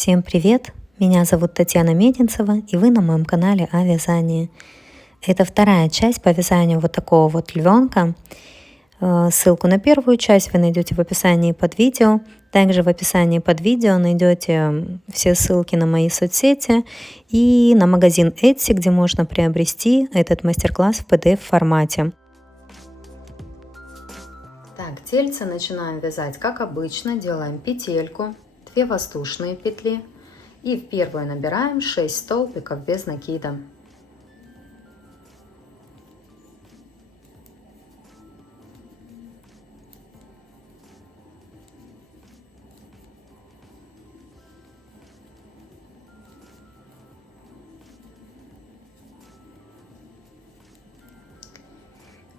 Всем привет! Меня зовут Татьяна Мединцева, и вы на моем канале о вязании. Это вторая часть по вязанию вот такого вот львенка. Ссылку на первую часть вы найдете в описании под видео. Также в описании под видео найдете все ссылки на мои соцсети и на магазин Etsy, где можно приобрести этот мастер-класс в PDF формате. Так, тельце начинаем вязать как обычно. Делаем петельку, 2 воздушные петли и в первую набираем 6 столбиков без накида.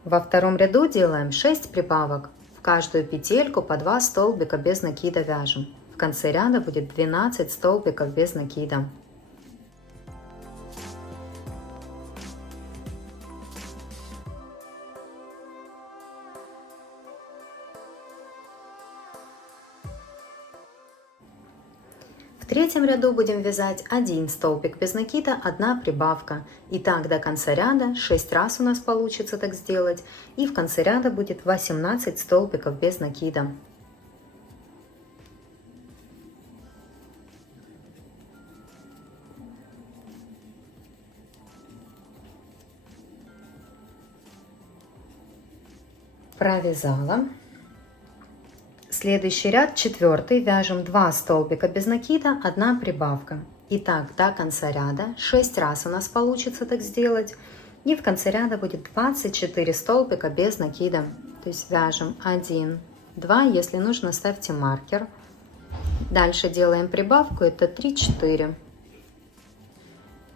Во втором ряду делаем 6 прибавок. В каждую петельку по 2 столбика без накида вяжем. В конце ряда будет 12 столбиков без накида. В третьем ряду будем вязать 1 столбик без накида, 1 прибавка. И так до конца ряда 6 раз у нас получится так сделать. И в конце ряда будет 18 столбиков без накида. Провязала. Следующий ряд, 4, вяжем 2 столбика без накида, 1 прибавка. Итак, до конца ряда 6 раз у нас получится так сделать. И в конце ряда будет 24 столбика без накида. То есть вяжем 1, 2, если нужно, ставьте маркер. Дальше делаем прибавку, это 3, 4,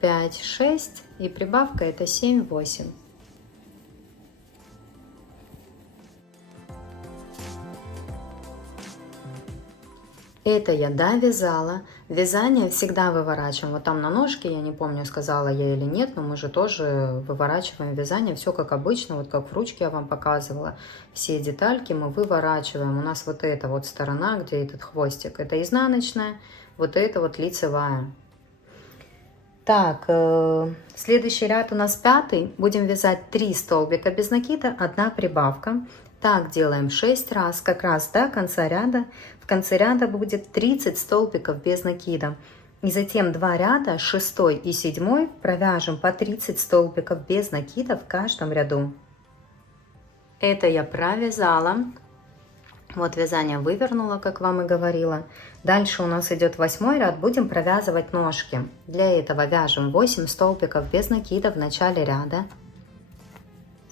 5, 6 и прибавка это 7, 8. Это я довязала. Вязание всегда выворачиваем. Вот там на ножке, я не помню, сказала я или нет, но мы же тоже выворачиваем вязание. Все как обычно, вот как в ручке я вам показывала. Все детальки мы выворачиваем. У нас вот эта вот сторона, где этот хвостик, это изнаночная, вот это вот лицевая. Так, следующий ряд у нас 5. Будем вязать 3 столбика без накида, 1 прибавка. Так делаем 6 раз, как раз до конца ряда. В конце ряда будет 30 столбиков без накида. И затем 2 ряда, 6 и 7, провяжем по 30 столбиков без накида в каждом ряду. Это я провязала. Вот вязание вывернула, как вам и говорила. Дальше у нас идет 8 ряд, будем провязывать ножки. Для этого вяжем 8 столбиков без накида в начале ряда.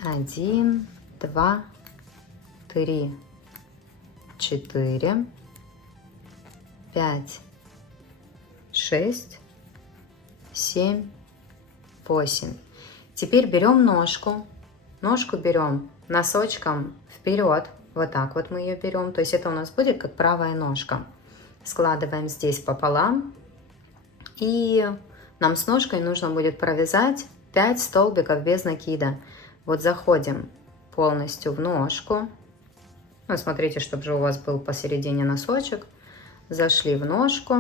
1, 2, 3, 4, 5, 6, 7, 8. Теперь берем ножку. Ножку берем носочком вперед. Вот так вот мы ее берем. То есть это у нас будет как правая ножка. Складываем здесь пополам. И нам с ножкой нужно будет провязать 5 столбиков без накида. Вот заходим полностью в ножку. Ну, смотрите, чтобы же у вас был посередине носочек. Зашли в ножку,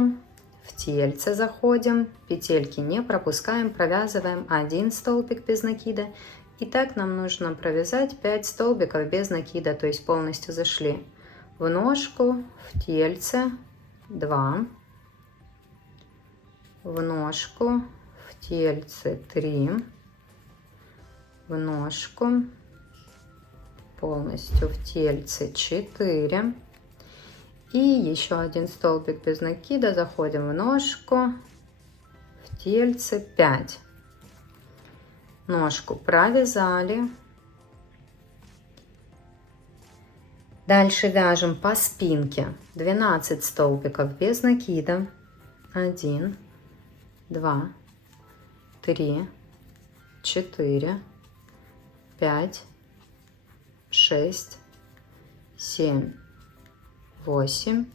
в тельце заходим, петельки не пропускаем, провязываем 1 столбик без накида. И так нам нужно провязать 5 столбиков без накида, то есть полностью зашли в ножку, в тельце 2, в ножку, в тельце 3, в ножку, полностью в тельце 4 и еще 1 столбик без накида, заходим в ножку, в тельце 5. Ножку провязали. Дальше вяжем по спинке 12 столбиков без накида. 1, 2, 3, 4, 5, 6, 7, 8,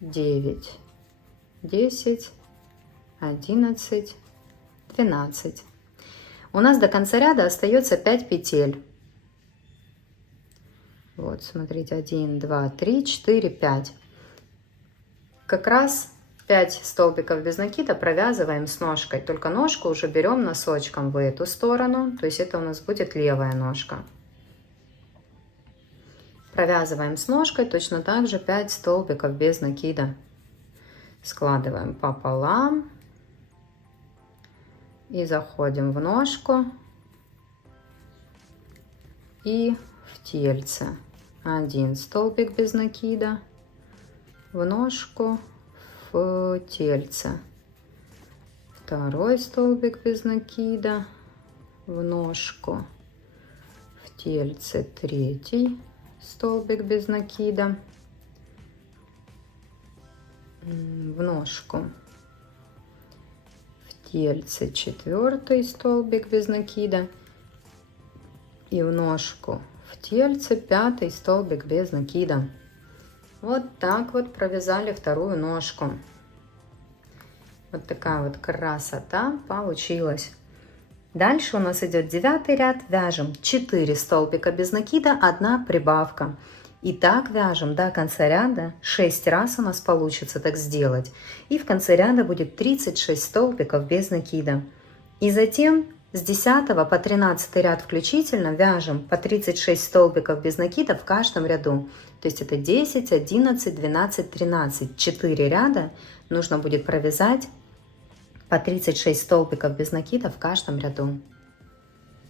9, 10, 11, 12. У нас до конца ряда остается 5 петель. Вот, смотрите, 1, 2, 3, 4, 5. Как раз 5 столбиков без накида провязываем с ножкой, только ножку уже берем носочком в эту сторону, то есть это у нас будет левая ножка. Провязываем с ножкой точно так же 5 столбиков без накида. Складываем пополам и заходим в ножку и в тельце. 1 столбик без накида, в ножку, в тельце. 2 столбик без накида, в ножку, в тельце. 3 столбик без накида, в ножку, в тельце. 4 столбик без накида и в ножку, в тельце. 5 столбик без накида. Вот так вот провязали вторую ножку. Вот такая вот красота получилась. Дальше у нас идет 9 ряд. Вяжем 4 столбика без накида, 1 прибавка. И так вяжем до конца ряда. 6 раз у нас получится так сделать. И в конце ряда будет 36 столбиков без накида. И затем с 10 по 13 ряд включительно вяжем по 36 столбиков без накида в каждом ряду. То есть это 10, 11, 12, 13. 4 ряда нужно будет провязать по 36 столбиков без накида в каждом ряду.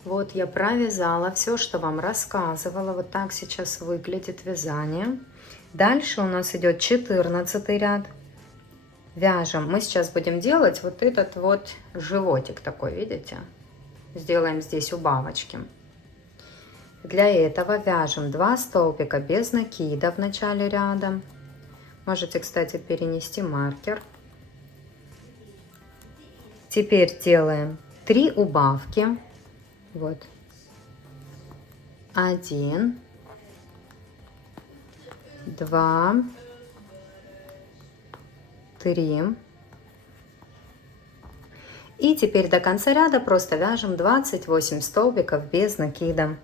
Вот я провязала все, что вам рассказывала. Вот так сейчас выглядит вязание. Дальше у нас идет 14 ряд. Вяжем. Мы сейчас будем делать вот этот вот животик такой, видите? Сделаем здесь убавочки. Для этого вяжем 2 столбика без накида в начале ряда. Можете, кстати, перенести маркер. Теперь делаем 3 убавки. Вот. 1, 2, 3. И теперь до конца ряда просто вяжем 28 столбиков без накида.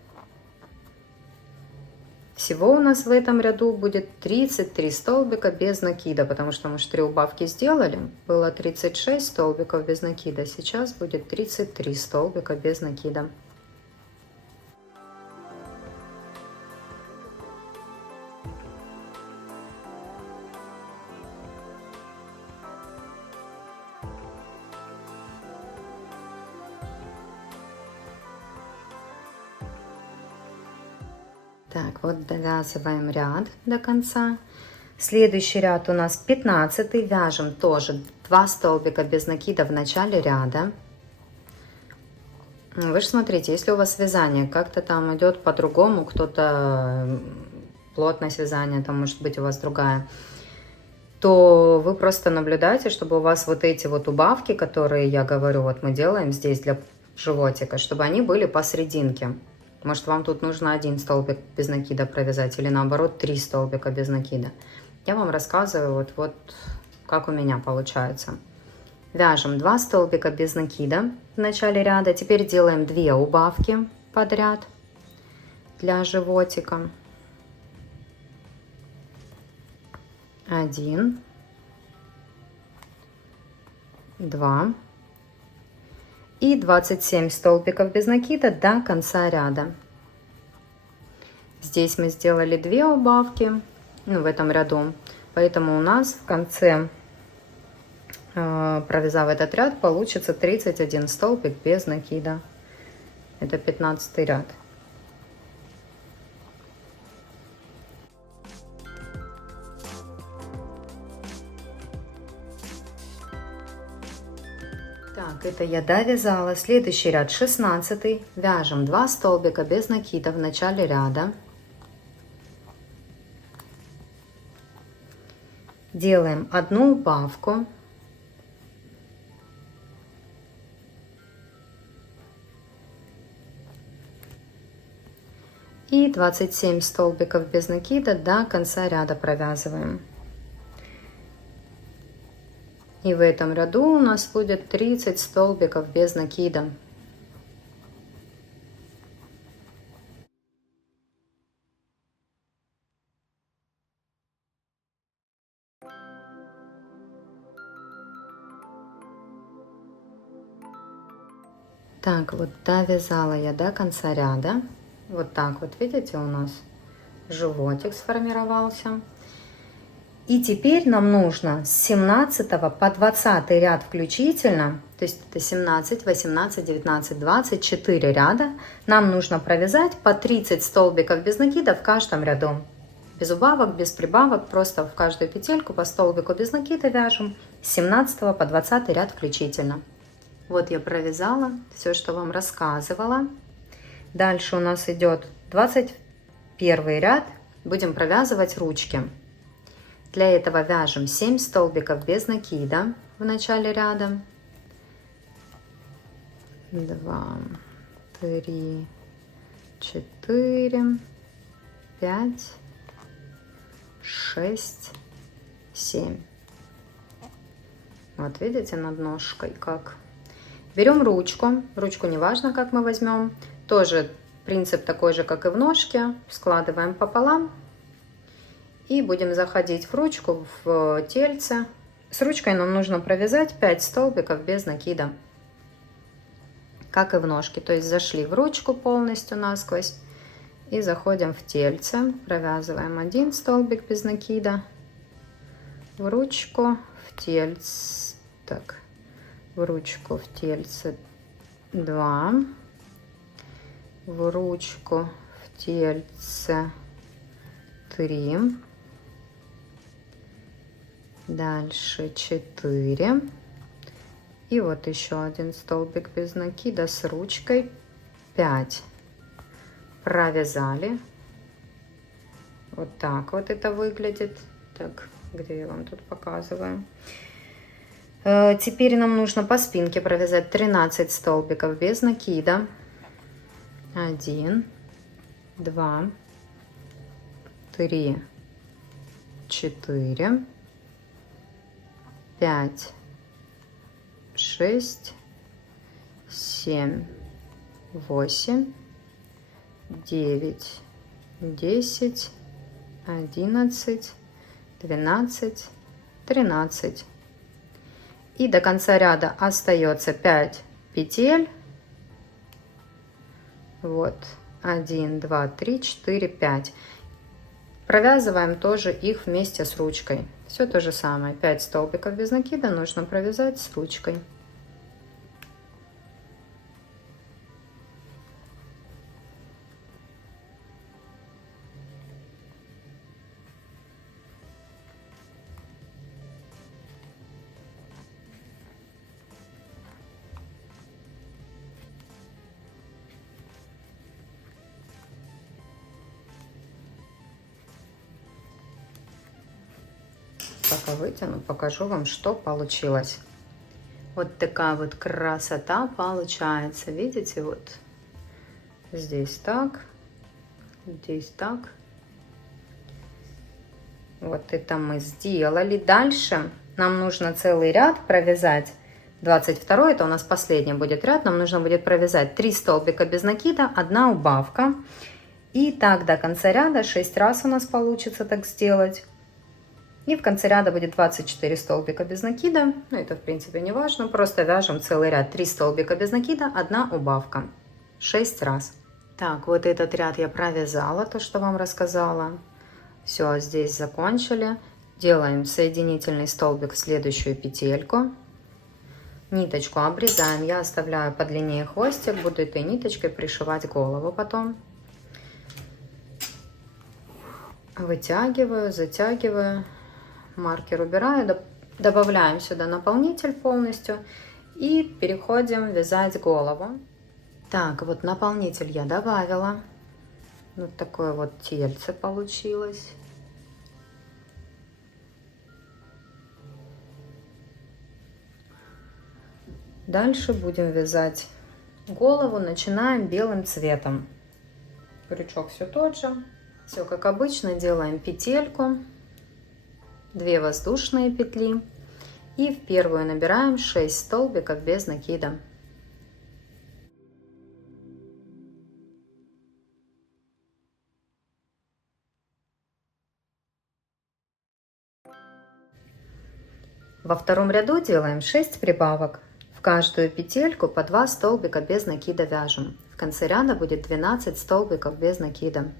Всего у нас в этом ряду будет 33 столбика без накида, потому что мы же 3 убавки сделали. Было 36 столбиков без накида, сейчас будет 33 столбика без накида. Так, вот довязываем ряд до конца. Следующий ряд у нас 15. Вяжем тоже 2 столбика без накида в начале ряда. Вы же смотрите, если у вас вязание как-то там идет по-другому, кто-то плотность вязания, там может быть у вас другая, то вы просто наблюдайте, чтобы у вас вот эти вот убавки, которые я говорю, вот мы делаем здесь для животика, чтобы они были посерединке. Может, вам тут нужно 1 столбик без накида провязать или наоборот 3 столбика без накида. Я вам рассказываю вот как у меня получается. Вяжем 2 столбика без накида в начале ряда. Теперь делаем 2 убавки подряд для животика. 1, 2 и 27 столбиков без накида до конца ряда. Здесь мы сделали 2 убавки, в этом ряду, поэтому у нас в конце, провязав этот ряд, получится 31 столбик без накида. Это 15 ряд. Так, это я довязала. Следующий ряд 16. Вяжем 2 столбика без накида в начале ряда. Делаем 1 убавку. И 27 столбиков без накида до конца ряда провязываем. И в этом ряду у нас будет 30 столбиков без накида. Так, вот довязала я до конца ряда. Вот так вот, видите, у нас животик сформировался. И теперь нам нужно с 17 по 20 ряд включительно, то есть это 17, 18, 19, 20, 4 ряда, нам нужно провязать по 30 столбиков без накида в каждом ряду. Без убавок, без прибавок, просто в каждую петельку по столбику без накида вяжем с 17 по 20 ряд включительно. Вот я провязала все, что вам рассказывала. Дальше у нас идет 21 ряд, будем провязывать ручки. Для этого вяжем 7 столбиков без накида в начале ряда. 2, 3, 4, 5, 6, 7. Вот видите, над ножкой как. Берем ручку. Ручку не важно, как мы возьмем. Тоже принцип такой же, как и в ножке. Складываем пополам. И будем заходить в ручку, в тельце. С ручкой нам нужно провязать 5 столбиков без накида. Как и в ножке. То есть зашли в ручку полностью насквозь. И заходим в тельце. Провязываем 1 столбик без накида. В ручку, в тельце. Так, в ручку, в тельце 2. В ручку, в тельце 3. Дальше 4. И вот еще 1 столбик без накида с ручкой 5. Провязали. Вот так вот это выглядит. Так, где я вам тут показываю. Теперь нам нужно по спинке провязать 13 столбиков без накида. 1, 2, 3, 4, 5, 6, 7, 8, 9, 10, 11, 12, 13. И до конца ряда остается 5 петель. Вот 1, 2, 3, 4, 5. Провязываем тоже их вместе с ручкой. Все то же самое. 5 столбиков без накида нужно провязать с ручкой. Пока вытяну, покажу вам, что получилось. Вот такая вот красота получается. Видите, вот здесь так, здесь так. Вот это мы сделали. Дальше нам нужно целый ряд провязать. 22 это у нас последний будет ряд. Нам нужно будет провязать 3 столбика без накида, 1 убавка. И так до конца ряда 6 раз у нас получится так сделать. И в конце ряда будет 24 столбика без накида. Ну, это в принципе не важно. Просто вяжем целый ряд. 3 столбика без накида, 1 убавка. 6 раз. Так, вот этот ряд я провязала, то, что вам рассказала. Все, здесь закончили. Делаем соединительный столбик в следующую петельку. Ниточку обрезаем. Я оставляю подлиннее хвостик. Буду этой ниточкой пришивать голову потом. Вытягиваю, затягиваю. Маркер убираю, добавляем сюда наполнитель полностью и переходим вязать голову. Так, вот наполнитель я добавила. Вот такое вот тельце получилось. Дальше будем вязать голову. Начинаем белым цветом. Крючок все тот же. Все как обычно, делаем петельку. 2 воздушные петли и в первую набираем 6 столбиков без накида. Во втором ряду делаем 6 прибавок. В каждую петельку по 2 столбика без накида вяжем. В конце ряда будет 12 столбиков без накида.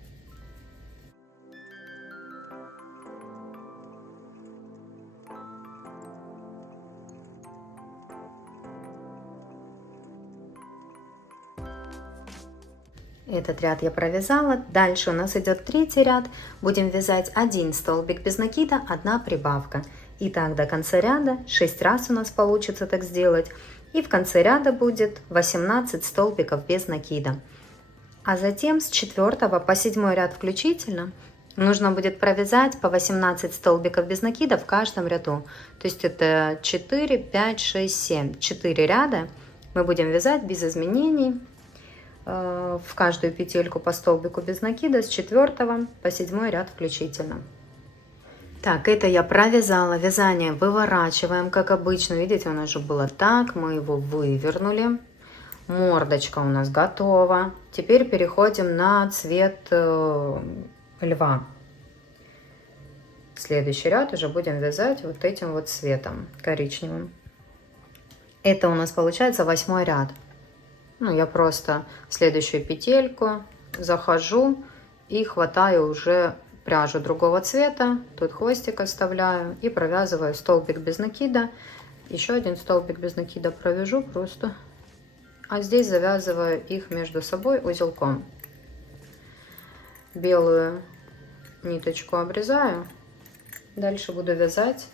Этот ряд я провязала. Дальше у нас идет третий ряд. Будем вязать 1 столбик без накида, 1 прибавка. И так до конца ряда 6 раз у нас получится так сделать. И в конце ряда будет 18 столбиков без накида. А затем с 4 по 7 ряд включительно нужно будет провязать по 18 столбиков без накида в каждом ряду. То есть это 4, 5, 6, 7. 4 ряда мы будем вязать без изменений. В каждую петельку по столбику без накида с 4 по 7 ряд включительно. Так, это я провязала. Вязание выворачиваем, как обычно. Видите, у нас же было так. Мы его вывернули. Мордочка у нас готова. Теперь переходим на цвет льва. Следующий ряд уже будем вязать вот этим вот цветом коричневым. Это у нас получается 8 ряд. Ну, я просто в следующую петельку захожу и хватаю уже пряжу другого цвета. Тут хвостик оставляю и провязываю столбик без накида. Еще 1 столбик без накида провяжу просто. А здесь завязываю их между собой узелком. Белую ниточку обрезаю. Дальше буду вязать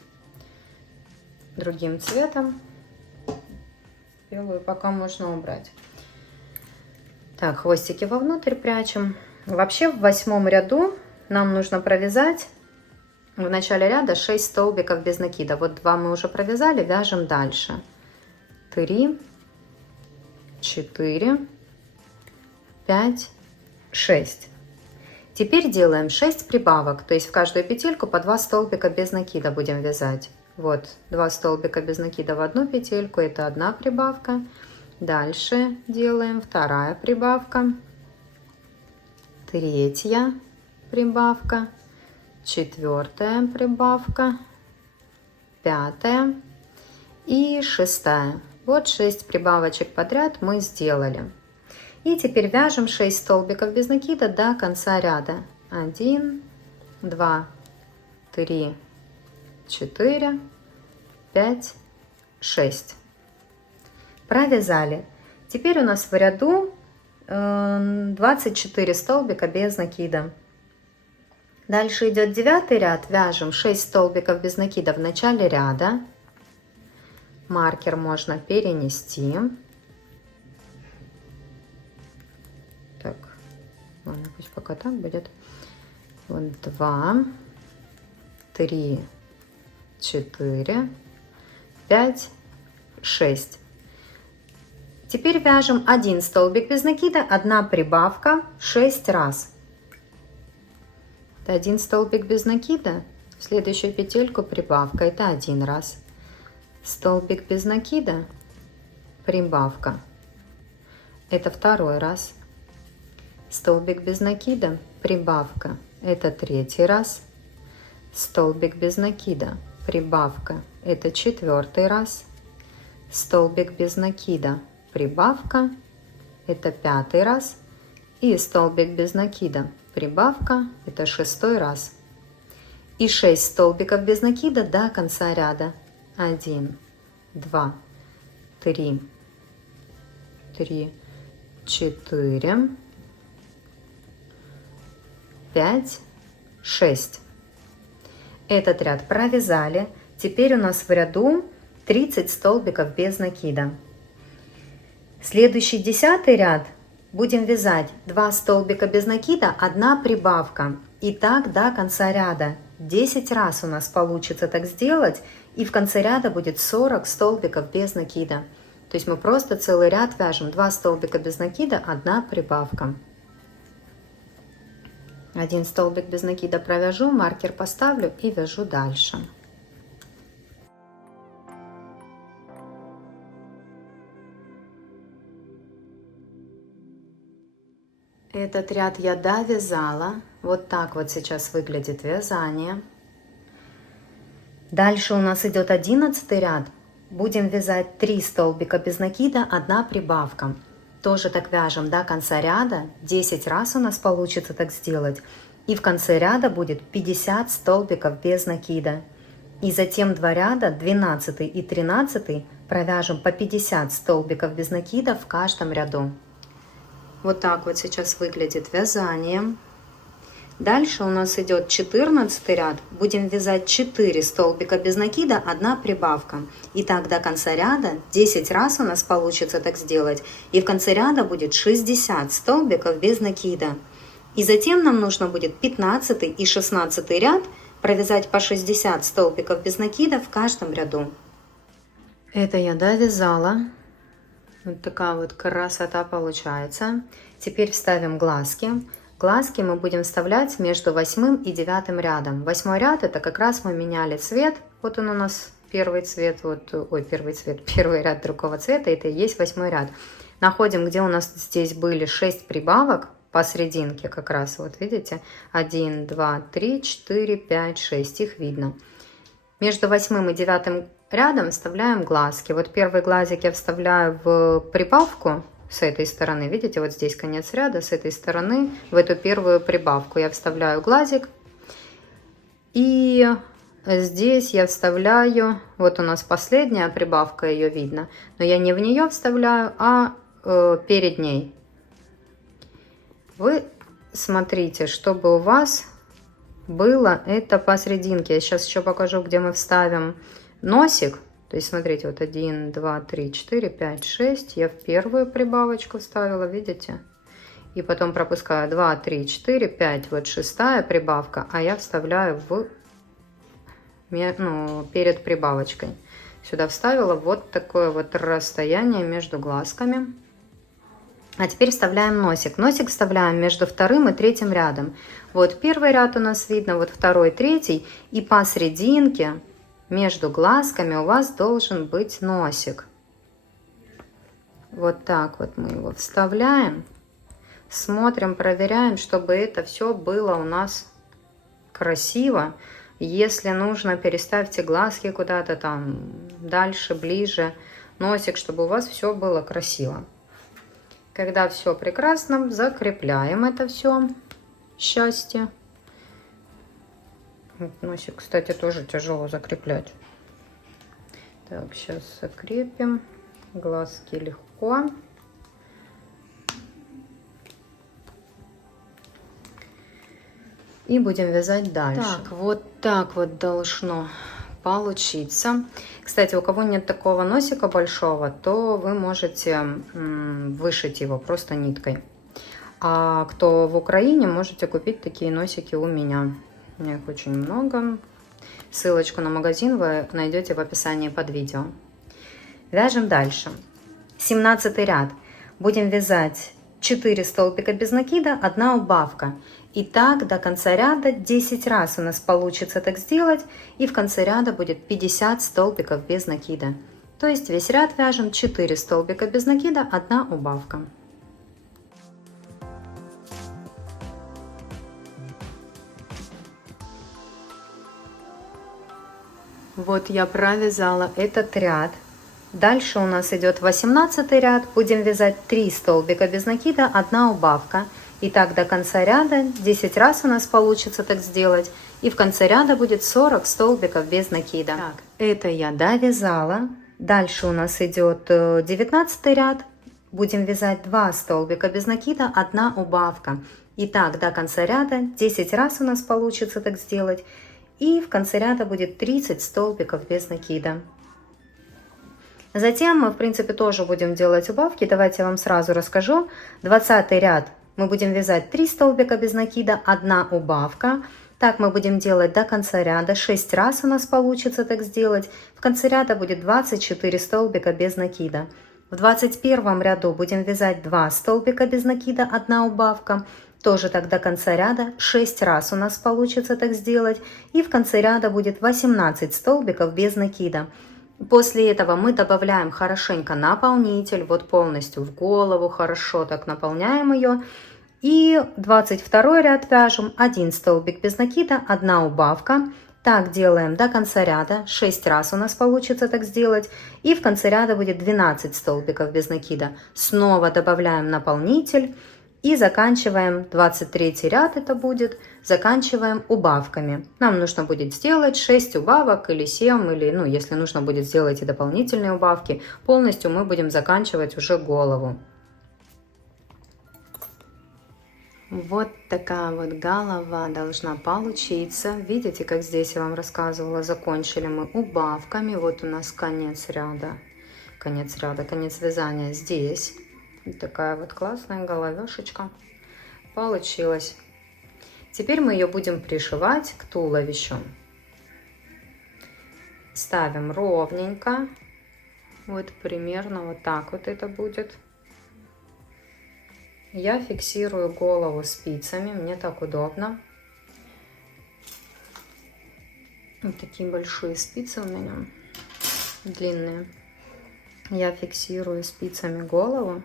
другим цветом. Белую пока можно убрать. Так, хвостики вовнутрь прячем. Вообще в 8 ряду нам нужно провязать в начале ряда 6 столбиков без накида. Вот 2 мы уже провязали, вяжем дальше. 3, 4, 5, 6. Теперь делаем 6 прибавок, то есть в каждую петельку по 2 столбика без накида будем вязать. Вот 2 столбика без накида в одну петельку, это 1 прибавка. Дальше делаем 2 прибавка, 3 прибавка, 4 прибавка, 5 и 6. Вот 6 прибавочек подряд мы сделали. И теперь вяжем 6 столбиков без накида до конца ряда. 1, 2, 3, 4, 5, 6. Провязали. Теперь у нас в ряду 24 столбика без накида. Дальше идет 9 ряд. Вяжем 6 столбиков без накида в начале ряда. Маркер можно перенести. Так, ладно, пусть пока так будет. Вот 2, 3, 4, 5, 6. Теперь вяжем 1 столбик без накида, 1 прибавка 6 раз. 1 столбик без накида, в следующую петельку прибавка, это 1 раз. Столбик без накида, прибавка, это 2 раз. Столбик без накида, прибавка, это 3 раз. Столбик без накида, прибавка, это 4 раз. Столбик без накида, прибавка, это 5 раз. И столбик без накида, прибавка, это 6 раз. И 6 столбиков без накида до конца ряда. 1, 2, 3, 4, 5, 6. Этот ряд провязали. Теперь у нас в ряду 30 столбиков без накида. Следующий 10 ряд будем вязать 2 столбика без накида, 1 прибавка. И так до конца ряда. 10 раз у нас получится так сделать. И в конце ряда будет 40 столбиков без накида. То есть мы просто целый ряд вяжем 2 столбика без накида, 1 прибавка. 1 столбик без накида провяжу, маркер поставлю и вяжу дальше. Этот ряд я довязала. Вот так вот сейчас выглядит вязание. Дальше у нас идет 11 ряд. Будем вязать 3 столбика без накида, 1 прибавка. Тоже так вяжем до конца ряда. 10 раз у нас получится так сделать. И в конце ряда будет 50 столбиков без накида. И затем 2 ряда, 12 и 13, провяжем по 50 столбиков без накида в каждом ряду. Вот так вот сейчас выглядит вязание. Дальше у нас идет 14 ряд. Будем вязать 4 столбика без накида, 1 прибавка. И так до конца ряда 10 раз у нас получится так сделать. И в конце ряда будет 60 столбиков без накида. И затем нам нужно будет 15 и 16 ряд провязать по 60 столбиков без накида в каждом ряду. Это я довязала. Вот такая вот красота получается. Теперь вставим глазки. Глазки мы будем вставлять между 8 и 9 рядом. 8 ряд это как раз мы меняли цвет. Вот он у нас первый цвет, первый ряд другого цвета, это и есть 8 ряд. Находим, где у нас здесь были 6 прибавок посерединке как раз, вот видите, 1, 2, 3, 4, 5, 6, их видно. Между 8 и 9 рядом вставляем глазки. Вот первый глазик я вставляю в прибавку с этой стороны, видите, вот здесь конец ряда, с этой стороны в эту первую прибавку я вставляю глазик. И здесь я вставляю, вот у нас последняя прибавка, ее видно, но я не в нее вставляю, а перед ней. Вы смотрите, чтобы у вас было это посерединке. Я сейчас еще покажу, где мы вставим носик. То есть, смотрите, вот 1, 2, 3, 4, 5, 6. Я в первую прибавочку вставила, видите? И потом пропускаю 2, 3, 4, 5. Вот 6-я прибавка, а я вставляю перед прибавочкой. Сюда вставила вот такое вот расстояние между глазками. А теперь вставляем носик. Носик вставляем между 2 и 3 рядом. Вот первый ряд у нас видно, вот 2, 3. И посерединке между глазками у вас должен быть носик. Вот так вот мы его вставляем. Смотрим, проверяем, чтобы это все было у нас красиво. Если нужно, переставьте глазки куда-то там дальше, ближе. Носик, чтобы у вас все было красиво. Когда все прекрасно, закрепляем это все. Счастье. Носик, кстати, тоже тяжело закреплять. Так, сейчас закрепим. Глазки легко. И будем вязать дальше. Так вот должно получиться. Кстати, у кого нет такого носика большого, то вы можете вышить его просто ниткой. А кто в Украине, можете купить такие носики у меня. У меня их очень много. Ссылочку на магазин вы найдете в описании под видео. Вяжем дальше. 17 ряд. Будем вязать 4 столбика без накида, 1 убавка. И так до конца ряда 10 раз у нас получится так сделать. И в конце ряда будет 50 столбиков без накида. То есть весь ряд вяжем 4 столбика без накида, 1 убавка. Вот я провязала этот ряд. Дальше у нас идет 18 ряд. Будем вязать 3 столбика без накида, 1 убавка. И так до конца ряда 10 раз у нас получится так сделать. И в конце ряда будет 40 столбиков без накида. Так, это я довязала. Дальше у нас идет 19 ряд. Будем вязать 2 столбика без накида, 1 убавка. И так до конца ряда 10 раз у нас получится так сделать. И в конце ряда будет 30 столбиков без накида. Затем мы, в принципе, тоже будем делать убавки. Давайте я вам сразу расскажу. 20 ряд мы будем вязать 3 столбика без накида, 1 убавка. Так мы будем делать до конца ряда. 6 раз у нас получится так сделать. В конце ряда будет 24 столбика без накида. В 21 ряду будем вязать 2 столбика без накида, 1 убавка. Тоже так до конца ряда 6 раз у нас получится так сделать. И в конце ряда будет 18 столбиков без накида. После этого мы добавляем хорошенько наполнитель, вот полностью в голову, хорошо так наполняем ее. И 22 ряд вяжем 1 столбик без накида, 1 убавка. Так делаем до конца ряда, 6 раз у нас получится так сделать, и в конце ряда будет 12 столбиков без накида. Снова добавляем наполнитель и заканчиваем 23 ряд, это будет, заканчиваем убавками. Нам нужно будет сделать 6 убавок или 7, или, ну, если нужно будет сделать и дополнительные убавки, полностью мы будем заканчивать уже голову. Вот такая вот голова должна получиться. Видите, как здесь я вам рассказывала, закончили мы убавками. Вот у нас конец ряда, конец вязания здесь. Вот такая вот классная головешечка получилась. Теперь мы ее будем пришивать к туловищу. Ставим ровненько. Вот примерно вот так вот это будет. Я фиксирую голову спицами, мне так удобно. Вот такие большие спицы у меня, длинные. Я фиксирую спицами голову,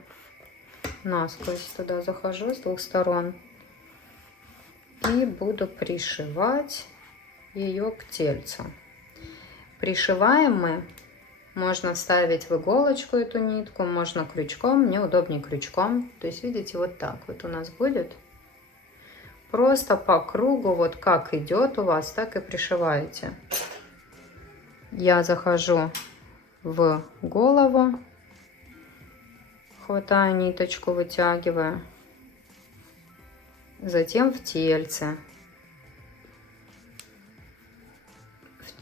насквозь туда захожу с двух сторон. И буду пришивать ее к тельцу. Пришиваем мы. Можно вставить в иголочку эту нитку, можно крючком, мне удобнее крючком. То есть, видите, вот так вот у нас будет. Просто по кругу, вот как идет у вас, так и пришиваете. Я захожу в голову, хватаю ниточку, вытягиваю, затем в тельце.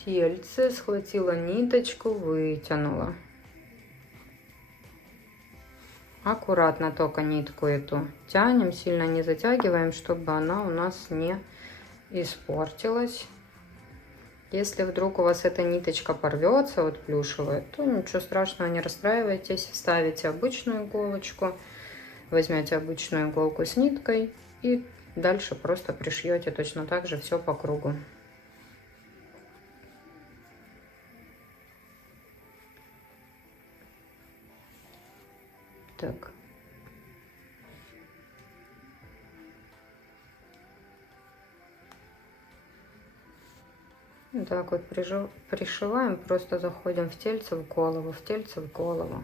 Тельце, схватила ниточку, вытянула. Аккуратно только нитку эту тянем, сильно не затягиваем, чтобы она у нас не испортилась. Если вдруг у вас эта ниточка порвется, вот плюшевая, то ничего страшного, не расстраивайтесь. Вставите обычную иголочку, возьмете обычную иголку с ниткой и дальше просто пришьете точно так же все по кругу. Так. Вот так вот пришиваем, просто заходим в тельце, в голову, в тельце, в голову.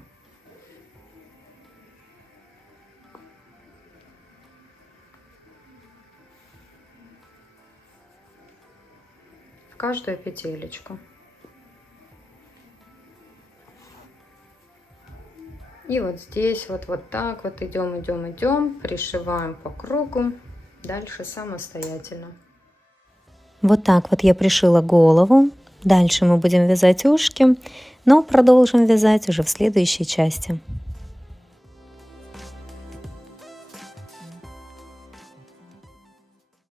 В каждую петелечку. И вот здесь вот так вот идем, пришиваем по кругу, дальше самостоятельно. Вот так вот я пришила голову. Дальше мы будем вязать ушки, но продолжим вязать уже в следующей части.